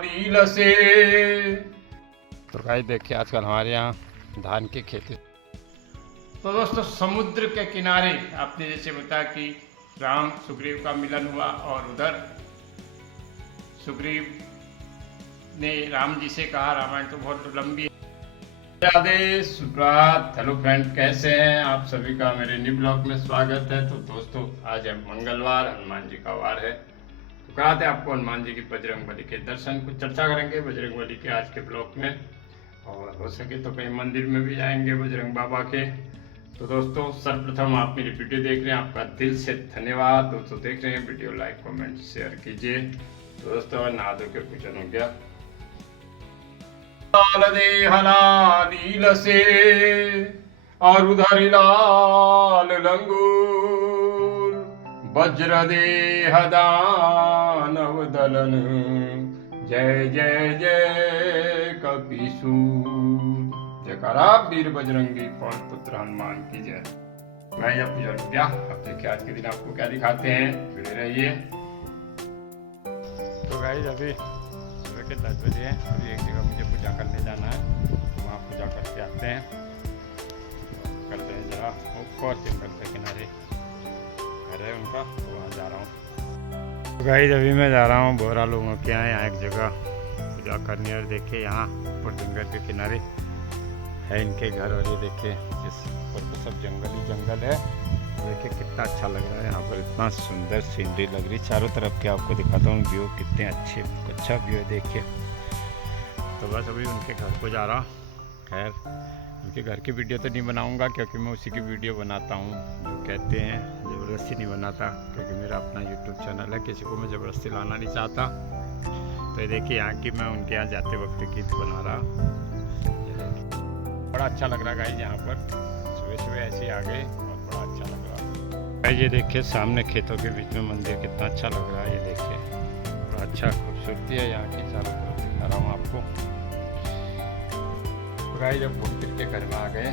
नील से। तो भाई देखिए आजकल हमारे यहाँ धान की खेती। तो दोस्तों समुद्र के किनारे आपने जैसे बताया कि राम सुग्रीव का मिलन हुआ और उधर सुग्रीव ने राम जी से कहा, रामायण तो बहुत लंबी है। राधे सुप्रभात, हेलो फ्रेंड, कैसे हैं आप सभी का मेरे न्यू ब्लॉग में स्वागत है। तो दोस्तों आज है मंगलवार, हनुमान जी का वार है। तो कराते हैं आपको हनुमान जी की बजरंगबली के दर्शन, कुछ चर्चा करेंगे बजरंगबली के आज के ब्लॉग में, और हो सके तो कहीं मंदिर में भी जाएंगे बजरंग बाबा के। तो दोस्तों सर्वप्रथम आप मेरी वीडियो देख रहे हैं, आपका दिल से धन्यवाद। दोस्तों देख रहे हैं वीडियो लाइक कमेंट शेयर कीजिए। तो दोस्तों नहा धो के पूजन हो गया। नील से और उधर लाल लंगूर, वज्र देह दानव दलन, जय जय जय कपीसूर। जयकारा वीर बजरंगी पवन पुत्र हनुमान की जय। मैं यह पूजा हो गया। अब देखिए आज के दिन आपको क्या दिखाते हैं, जुड़े रहिए। तो गाइस अभी सुबह के 10 बजे हैं। अभी एक जगह मुझे पूजा करने जाना है, वहाँ पूजा करके आते हैं। करते हैं जरा ऊपर जंगल के किनारे घर है उनका, तो वहाँ जा रहा हूँ। तो गाइस अभी मैं जा रहा हूँ बोरा लोगों के यहाँ एक जगह पूजा करनी। और देखिए यहाँ ऊपर जंगल के किनारे है इनके घर, और ये देखिए इस ऊपर तो सब जंगल ही जंगल है। देखिए कितना अच्छा लग रहा है यहाँ पर, इतना सुंदर सीनरी लग रही चारों तरफ के। आपको दिखाता हूँ व्यू, कितने अच्छा व्यू है देखिए। तो बस अभी उनके घर को जा रहा। खैर उनके घर की वीडियो तो नहीं बनाऊंगा, क्योंकि मैं उसी की वीडियो बनाता हूँ जो कहते हैं, ज़बरदस्ती नहीं बनाता, क्योंकि मेरा अपना यूट्यूब चैनल है, किसी को मैं ज़बरदस्ती लाना नहीं चाहता। तो देखिए यहाँ की मैं उनके यहाँ जाते वक्त गीत बना रहा। बड़ा अच्छा लग रहा है यहाँ पर, सुबह सुबह ऐसे ही आ गए और बड़ा अच्छा लग रहा है। ये देखिए सामने खेतों के बीच में मंदिर कितना अच्छा लग रहा है। ये देखिए बड़ा अच्छा खूबसूरती है यहाँ की, चारों तरफ दिखा रहा हूँ आपको। गाय जब घूम फिर के घर में आ गए,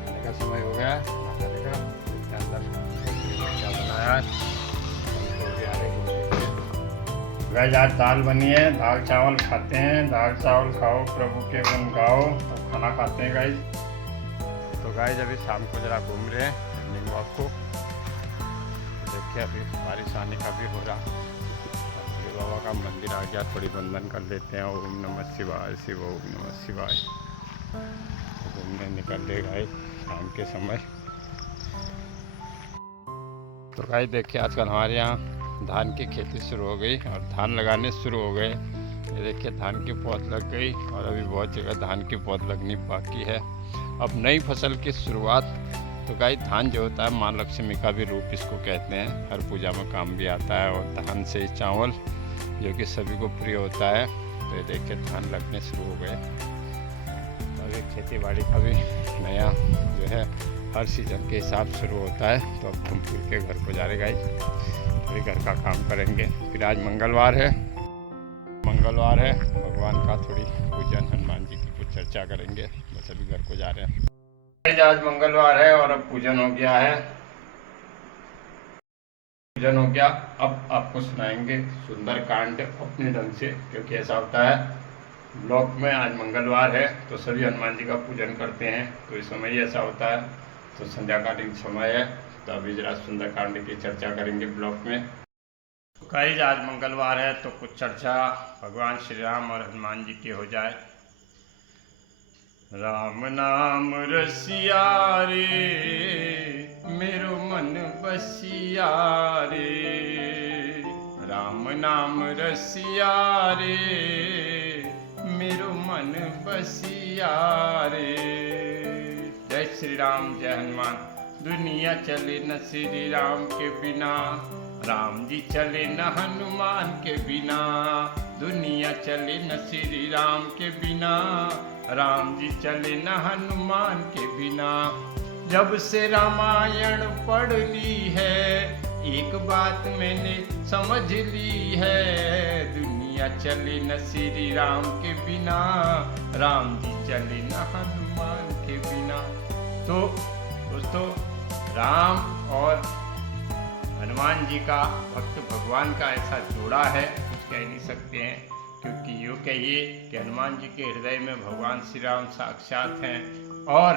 खाने का समय हो गया, खाने का अंदर क्या बनाया है। गाइस आज दाल बनी है, दाल चावल खाते हैं। दाल चावल खाओ, प्रभु के गुण गाओ, तो खाना खाते हैं गाइस। तो गाइस अभी शाम को जरा घूम रहे हैं इवनिंग वॉक को। देखिए अभी बारिश आने का भी हो रहा। भोले बाबा का मंदिर आ गया, थोड़ी बंधन कर लेते हैं। ओम नमः शिवाय, शिव ओम नमः शिवाय। तो घूमने निकल रहे गाइस शाम के समय। तो गाइस देखिए आजकल हमारे यहाँ धान की खेती शुरू हो गई और धान लगाने शुरू हो गए। ये देखिए धान की पौध लग गई, और अभी बहुत जगह धान की पौध लगनी बाकी है। अब नई फसल की शुरुआत। तो गाइस धान जो होता है माँ लक्ष्मी का भी रूप इसको कहते हैं, हर पूजा में काम भी आता है। और धान से ही चावल जो कि सभी को प्रिय होता है। तो ये देखिए धान लगने शुरू हो गए। तो अभी खेती बाड़ी का भी नया जो है हर सीजन के हिसाब शुरू होता है। तो अब घूम फिर के घर को जा रहे गाइस, थोड़ी घर का काम करेंगे। फिर आज मंगलवार है, भगवान का थोड़ी पूजन, हनुमान जी की कुछ चर्चा करेंगे। बस अभी घर को जा रहे हैं। आज मंगलवार है और अब पूजन हो गया है। अब आपको सुनाएंगे सुंदर कांड अपने ढंग से, क्योंकि ऐसा होता है ब्लॉग में। आज मंगलवार है तो सभी हनुमान जी का पूजन करते हैं, तो इस समय ही ऐसा होता है। तो संध्याकालीन समय है, तो अभी जरा सुंदरकांड की चर्चा करेंगे ब्लॉग में। गाइस आज मंगलवार है तो कुछ चर्चा भगवान श्री राम और हनुमान जी की हो जाए। राम नाम रसिया रे, मेरो मन बसिया रे। राम नाम रसिया रे, मेरो मन बसिया रे। जय श्री राम, जय हनुमान। दुनिया चले न श्री राम के बिना, राम जी चले न हनुमान के बिना। दुनिया चले न श्री राम के बिना, राम जी चले न हनुमान के बिना। जब से रामायण पढ़ ली है, एक बात मैंने समझ ली है। दुनिया चले न श्री राम के बिना, राम जी चले न हनुमान के बिना। तो दोस्तों राम और हनुमान जी का भक्त भगवान का ऐसा जोड़ा है, कुछ कह नहीं सकते हैं। क्योंकि यूँ कहिए कि हनुमान जी के हृदय में भगवान श्री राम साक्षात हैं और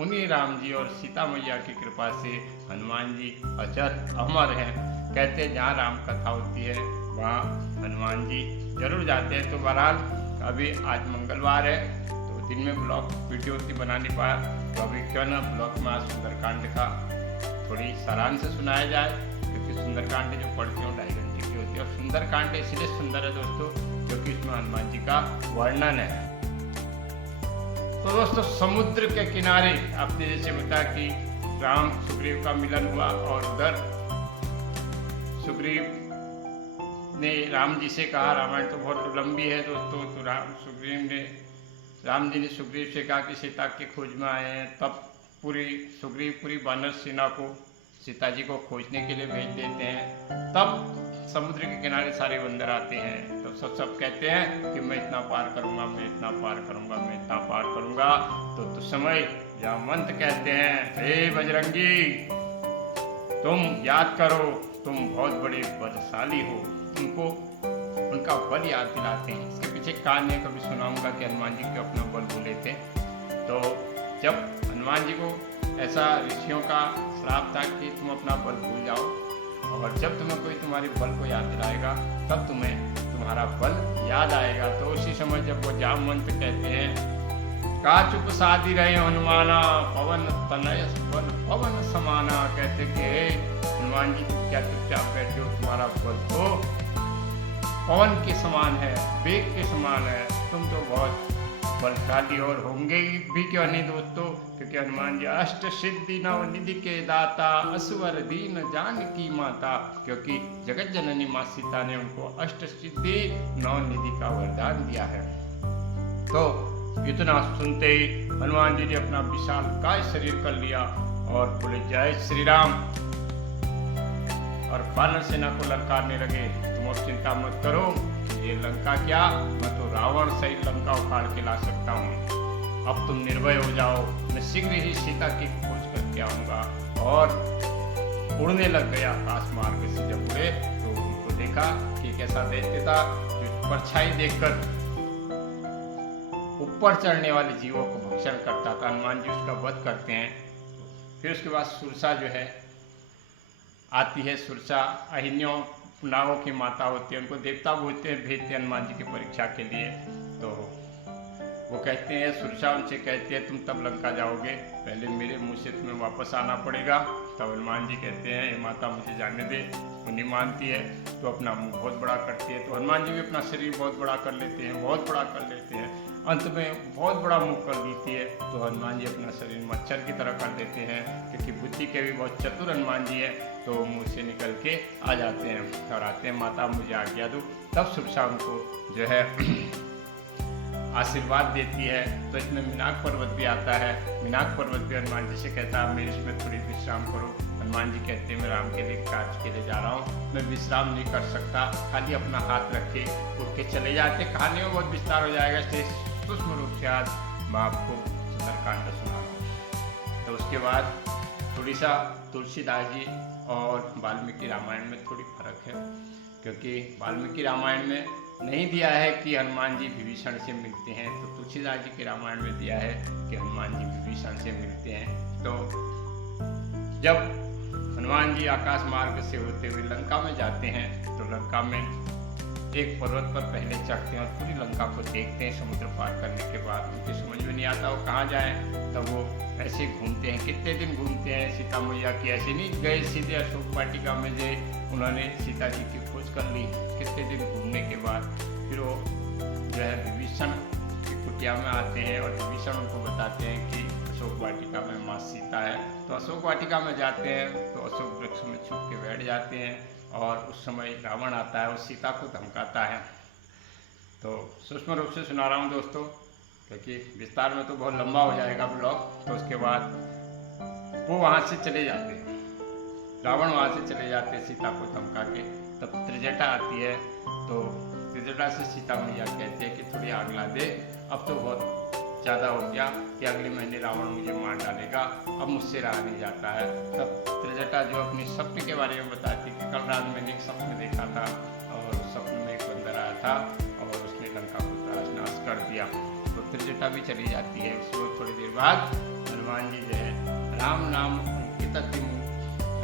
उन्हीं राम जी और सीता मैया की कृपा से हनुमान जी अजर अमर हैं। कहते हैं जहाँ राम कथा होती है वहाँ हनुमान जी जरूर जाते हैं। तो बहरहाल अभी आज मंगलवार है तो दिन में ब्लॉग वीडियो उतनी बना नहीं पाया, तो अभी क्यों ना ब्लॉग में आज सुंदरकांड का थोड़ी सारांश सुनाया जाए। क्योंकि सुंदरकांड जो पढ़ते हो 2.5 घंटे की होती है और सुंदरकांड इसलिए सुंदर है दोस्तों क्योंकि इसमें हनुमान जी का वर्णन है। तो दोस्तों समुद्र के किनारे आपने जैसे बताया कि राम सुग्रीव का मिलन हुआ और उधर सुग्रीव ने राम जी से कहा, रामायण तो बहुत लंबी है दोस्तों, तो राम जी ने सुग्रीव से कहा कि सीता की खोज में आए हैं। तब सुग्रीव पूरी वानर सेना को सीता जी को खोजने के लिए भेज देते हैं। तब समुद्र के किनारे सारे बंदर आते हैं तो सब कहते हैं कि मैं इतना पार करूंगा, मैं इतना पार करूंगा, मैं इतना पार करूंगा। तो समय जामवंत कहते हैं, हे बजरंगी तुम याद करो, तुम बहुत बड़े बलशाली हो। उनका बल याद दिलाते हैं। इसके पीछे कहानी कभी सुनाऊंगा कि हनुमान जी के अपना बल भूले थे। तो जब हनुमान जी को ऐसा ऋषियों का श्राप था कि तुम अपना बल भूल जाओ और जब तुम्हें कोई तुम्हारे बल को याद दिलाएगा तब तुम्हें तुम्हारा बल याद आएगा। तो उसी समय जब वो जामवंत कहते हैं, का चुप साधी रहे हनुमाना, पवन तनय पवन समाना। कहते कि हनुमान जी क्या चुपचाप बैठे हो, तुम्हारा बल तो पवन के समान है, वेग के समान है, तुम तो बहुत बलशाली और होंगे भी क्यों नहीं दोस्तों। क्योंकि हनुमान जी अष्ट सिद्धि नव निधि के दाता, असुवर दीन जानकी माता। क्योंकि जगत जननी माँ सीता ने उनको अष्ट सिद्धि नव निधि का वरदान दिया है। तो इतना सुनते ही हनुमान जी ने अपना विशाल काय शरीर कर लिया और बोले जय श्री राम और वानर सेना को ललकारने लगे, तुम और चिंता मत करो, ये लंका क्या, मैं तो रावण सहित लंका उखाड़ के ला सकता हूँ। अब तुम निर्भय हो जाओ, मैं शीघ्र ही सीता की खोज करके आऊंगा। और उड़ने लग गया आकाश मार्ग से। जब उड़े तो उनको देखा कि कैसा दैत्य था जो परछाई देखकर ऊपर चढ़ने वाले जीवों को भक्षण करता था। हनुमान जी उसका वध करते हैं। फिर उसके बाद सुरसा जो है आती है। सुरसा अहिन्यों नागों की माता होती है, उनको देवता भेजते हैं हनुमान जी की परीक्षा के लिए। तो वो कहते हैं, सुरसा उनसे कहती है तुम तब लंका जाओगे, पहले मेरे मुंह से तुम्हें वापस आना पड़ेगा। तब हनुमान जी कहते हैं ये माता मुझे जाने दे। वो नहीं मानती है तो अपना मुंह बहुत बड़ा करती है। तो हनुमान जी भी अपना शरीर बहुत बड़ा कर लेते हैं, बहुत बड़ा कर लेते हैं। अंत में बहुत बड़ा मुंह कर देती है। तो हनुमान जी अपना शरीर मच्छर की तरह कर देते हैं। क्योंकि बुद्धि के भी बहुत चतुर हनुमान जी है तो मुंह से निकल के आ जाते हैं और आते हैं, माता मुझे आज्ञा दो। तब सुरसा उनको जो है आशीर्वाद देती है। तो इसमें मीनाक पर्वत भी आता है। मीनाक पर्वत भी हनुमान जी से कहता है मैं इसमें थोड़ी विश्राम करो। हनुमान जी कहते हैं मैं राम के लिए कार्य के लिए जा रहा हूँ, मैं विश्राम नहीं कर सकता, खाली अपना हाथ रखे उठ के चले जाते। कहानी में बहुत विस्तार हो जाएगा, इसलिए सूक्ष्म रूप से आज मैं आपको सुंदरकांड सुना रहा हूँ। तो उसके बाद थोड़ी सा तुलसीदास जी और वाल्मीकि रामायण में थोड़ी फर्क है। क्योंकि वाल्मीकि रामायण में नहीं दिया है कि हनुमान जी विभीषण से मिलते हैं, तो तुलसीदास जी के रामायण में दिया है कि हनुमान जी विभीषण से मिलते हैं। तो जब हनुमान जी आकाश मार्ग से होते हुए लंका में जाते हैं तो लंका में एक पर्वत पर पहले चढ़ते हैं और पूरी लंका को देखते हैं। समुद्र पार करने के बाद उनकी समझ में नहीं आता वो कहाँ जाएं। तब वो ऐसे घूमते हैं, कितने दिन घूमते हैं। सीता मैया की ऐसे नहीं गए सीधे अशोक वाटिका में जे उन्होंने सीता जी की खोज कर ली। कितने दिन घूमने के बाद फिर वो जो है विभीषण की कुटिया में आते हैं और विभीषण उनको बताते हैं कि अशोक वाटिका में माँ सीता है। तो अशोक वाटिका में जाते हैं तो अशोक वृक्ष में छुप के बैठ जाते हैं और उस समय रावण आता है, वो सीता को धमकाता है। तो सूक्ष्म रूप से सुना रहा हूँ दोस्तों, क्योंकि विस्तार में तो बहुत लंबा हो जाएगा ब्लॉग। तो उसके बाद वो वहाँ से चले जाते हैं, रावण वहाँ से चले जाते हैं सीता को धमका के। तब त्रिजटा आती है तो त्रिजटा से सीता मैया कहती है कि थोड़ी आग ला दे, अब तो बहुत ज़्यादा हो गया कि अगले महीने रावण मुझे मार डालेगा, अब मुझसे रहा नहीं जाता है। तब त्रिजटा जो अपनी स्वप्न के बारे में बताती कि कल रात मैंने एक स्वप्न देखा था और उस स्वप्न में एक बंदर आया था और उसने लंका को तहस नहस कर दिया। तो त्रिजटा भी चली जाती है। उसको थोड़ी देर बाद हनुमान जी जो है राम नाम की तत्व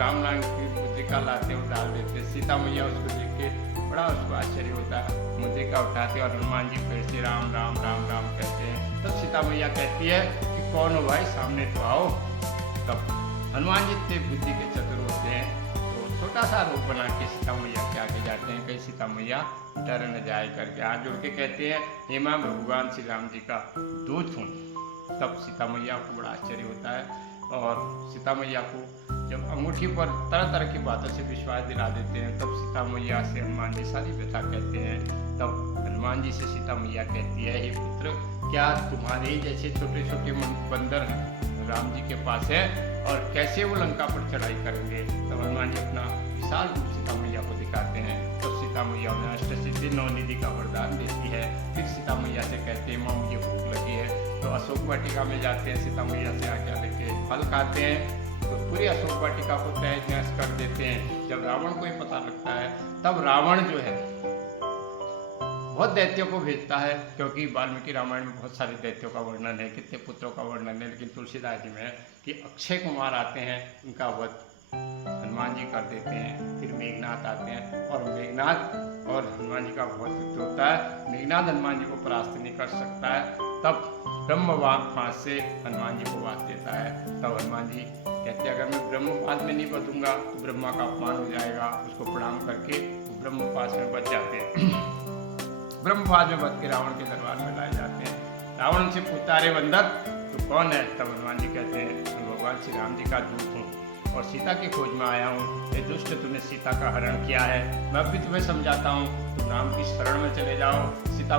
राम नाम की मुद्रिका लाते और डाल देते। सीता मैया उसको देख के बड़ा उसको आश्चर्य होता है, मुद्रिका उठाते और हनुमान जी फिर से राम राम राम राम कहते हैं। तब सीता मैया कहती है कि कौन हो भाई, सामने तो आओ। तब हनुमान जी इतने बुद्धि के चतुर होते हैं तो छोटा सा रूप बना के सीता मैया के आगे जाते हैं, कहीं सीता मैया डर न जाए करके हाथ जोड़ के कहते हैं, हे मां, मैं भगवान श्री राम जी का दूत हूँ। तब सीता मैया को बड़ा आश्चर्य होता है और सीता मैया को जब अंगूठी पर तरह तरह की बातों से विश्वास दिला देते हैं, तब सीता मैया से हनुमान जी सारी व्यथा कहते हैं। तब हनुमान जी से सीता मैया कहती है, हे पुत्र, क्या तुम्हारे जैसे छोटे छोटे बंदर राम जी के पास है और कैसे वो लंका पर चढ़ाई करेंगे। तब हनुमान जी अपना विशाल रूप सीता मैया को दिखाते हैं। तब सीता मैया उन्हें अष्टसिद्धि नवनिधि का वरदान देती है। फिर सीता मैया से कहते हैं, माँ मुझे भूख लगी है। तो अशोक वाटिका में जाते हैं, सीता मैया से आज्ञा लेके फल खाते हैं। तो पूरी अशोक वाटिका को तहस नहस कर देते हैं। जब रावण को ये पता लगता है तब रावण जो है बहुत दैत्यों को भेजता है, क्योंकि वाल्मीकि रामायण में बहुत सारे दैत्यों का वर्णन है, कितने पुत्रों का वर्णन है, लेकिन तुलसीदास जी में है कि अक्षय कुमार आते हैं, उनका वध हनुमान जी कर देते हैं। फिर मेघनाथ आते हैं और मेघनाथ और हनुमान जी का बहुत युद्ध होता है। मेघनाथ हनुमान जी को परास्त नहीं कर सकता है। तब ब्रह्मवाद फांस से हनुमान जी को बात देता है। तब हनुमान जी कहते हैं, अगर मैं ब्रह्मपाद में नहीं बचूंगा तो ब्रह्मा का अपमान हो जाएगा। उसको प्रणाम करके ब्रह्मपाद में बच जाते हैं। ब्रह्मपाद में बच के रावण के दरबार में लाए जाते हैं। रावण से पूछता, अरे बंदर तू कौन है? तब हनुमान जी कहते हैं, मैं भगवान श्री राम जी का दूत हूँ और सीता की खोज में आया हूँ। ये दुष्ट तूने सीता का हरण किया है, मैं भी तुम्हें समझाता हूँ, तुम राम की शरण में चले जाओ, सीता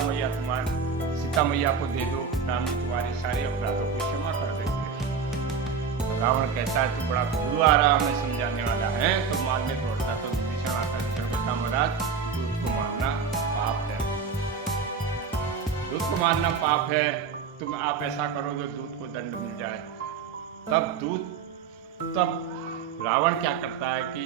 मैया को दे दो, राम जी तुम्हारे सारे अपराधों को क्षमा कर देंगे। रावण कहता है, तू बड़ा गुरु आ रहा हमें समझाने वाला है, तो मारने दौड़ता। तो विभीषण आता कहता, महाराज दूध को मारना पाप है, दूध को मारना पाप है, तुम आप ऐसा करो जो दूध को दंड मिल जाए। तब रावण क्या करता है कि